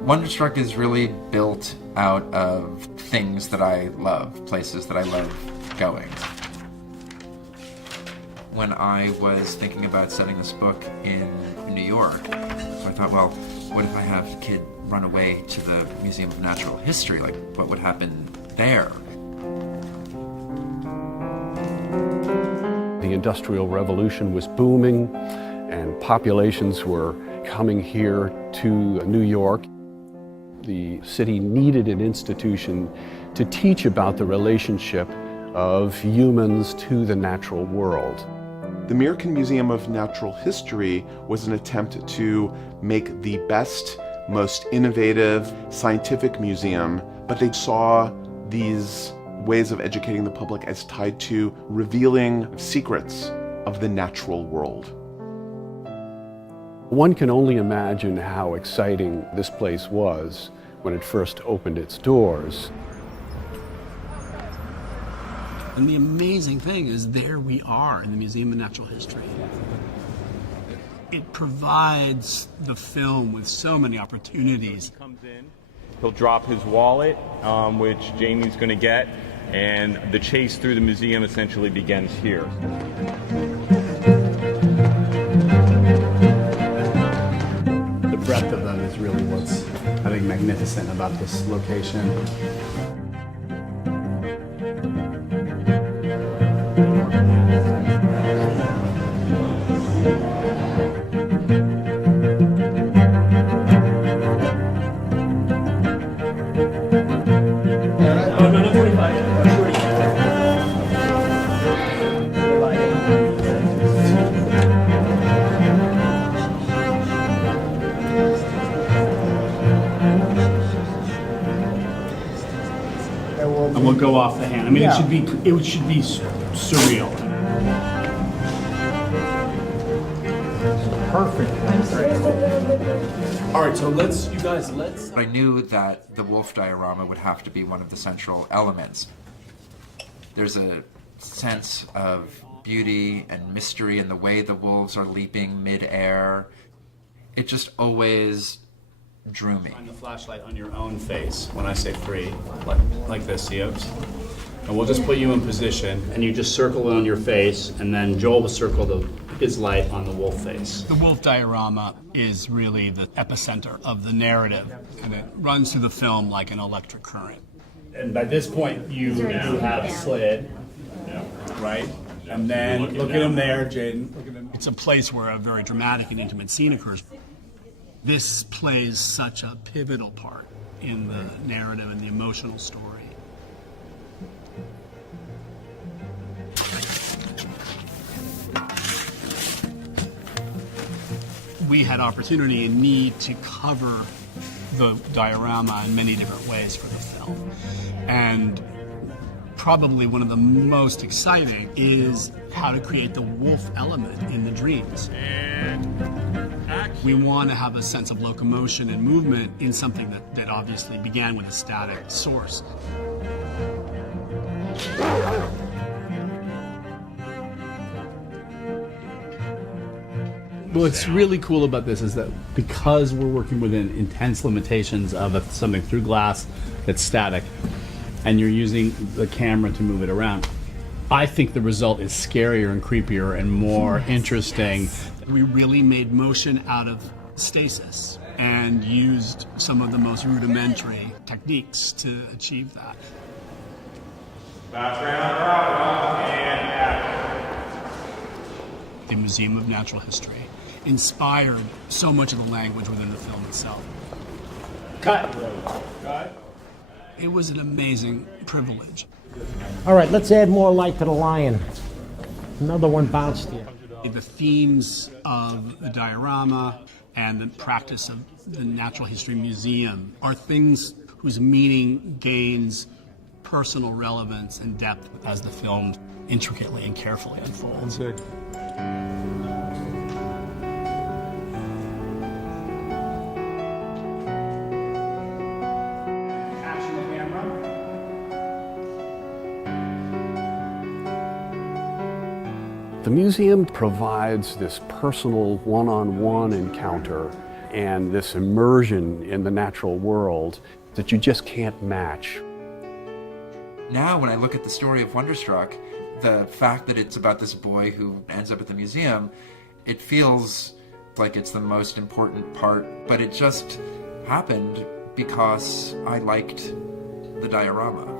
Wonderstruck is really built out of things that I love, places that I love going. When I was thinking about setting this book in New York, so I thought, well, what if I have a kid run away to the Museum of Natural History? Like, what would happen there? The Industrial Revolution was booming, and populations were coming here to New York. The city needed an institution to teach about the relationship of humans to the natural world. The American Museum of Natural History was an attempt to make the best, most innovative scientific museum, but they saw these ways of educating the public as tied to revealing secrets of the natural world. One can only imagine how exciting this place was when it first opened its doors. And the amazing thing is, there we are in the Museum of Natural History. It provides the film with so many opportunities. He'll drop his wallet, which Jamie's going to get, and the chase through the museum essentially begins here. The breadth of them is really what's, I think, magnificent about this location. And we'll go off the hand. I mean, it should be surreal. Perfect. All right, so let's. I knew that the wolf diorama would have to be one of the central elements. There's a sense of beauty and mystery in the way the wolves are leaping mid-air. It just always drew me. Shine the flashlight on your own face when I say free, like this, see it? And we'll just put you in position, and you just circle it on your face, and then Joel will circle his light on the wolf face. The wolf diorama is really the epicenter of the narrative, and it runs through the film like an electric current. And by this point, you have slid, right? And then look at him there, Jaden. Look at him. It's a place where a very dramatic and intimate scene occurs. This plays such a pivotal part in the narrative and the emotional story. We had opportunity and need to cover the diorama in many different ways for the film. And probably one of the most exciting is how to create the wolf element in the dreams. We want to have a sense of locomotion and movement in something that obviously began with a static source. What's really cool about this is that because we're working within intense limitations of something through glass that's static, and you're using the camera to move it around, I think the result is scarier and creepier and more interesting. We really made motion out of stasis and used some of the most rudimentary techniques to achieve that. The Museum of Natural History inspired so much of the language within the film itself. Cut. It was an amazing privilege. All right, let's add more light to the lion. Another one bounced here. The themes of the diorama and the practice of the Natural History Museum are things whose meaning gains personal relevance and depth as the film intricately and carefully unfolds. Good. The museum provides this personal one-on-one encounter and this immersion in the natural world that you just can't match. Now, when I look at the story of Wonderstruck, the fact that it's about this boy who ends up at the museum, it feels like it's the most important part, but it just happened because I liked the diorama.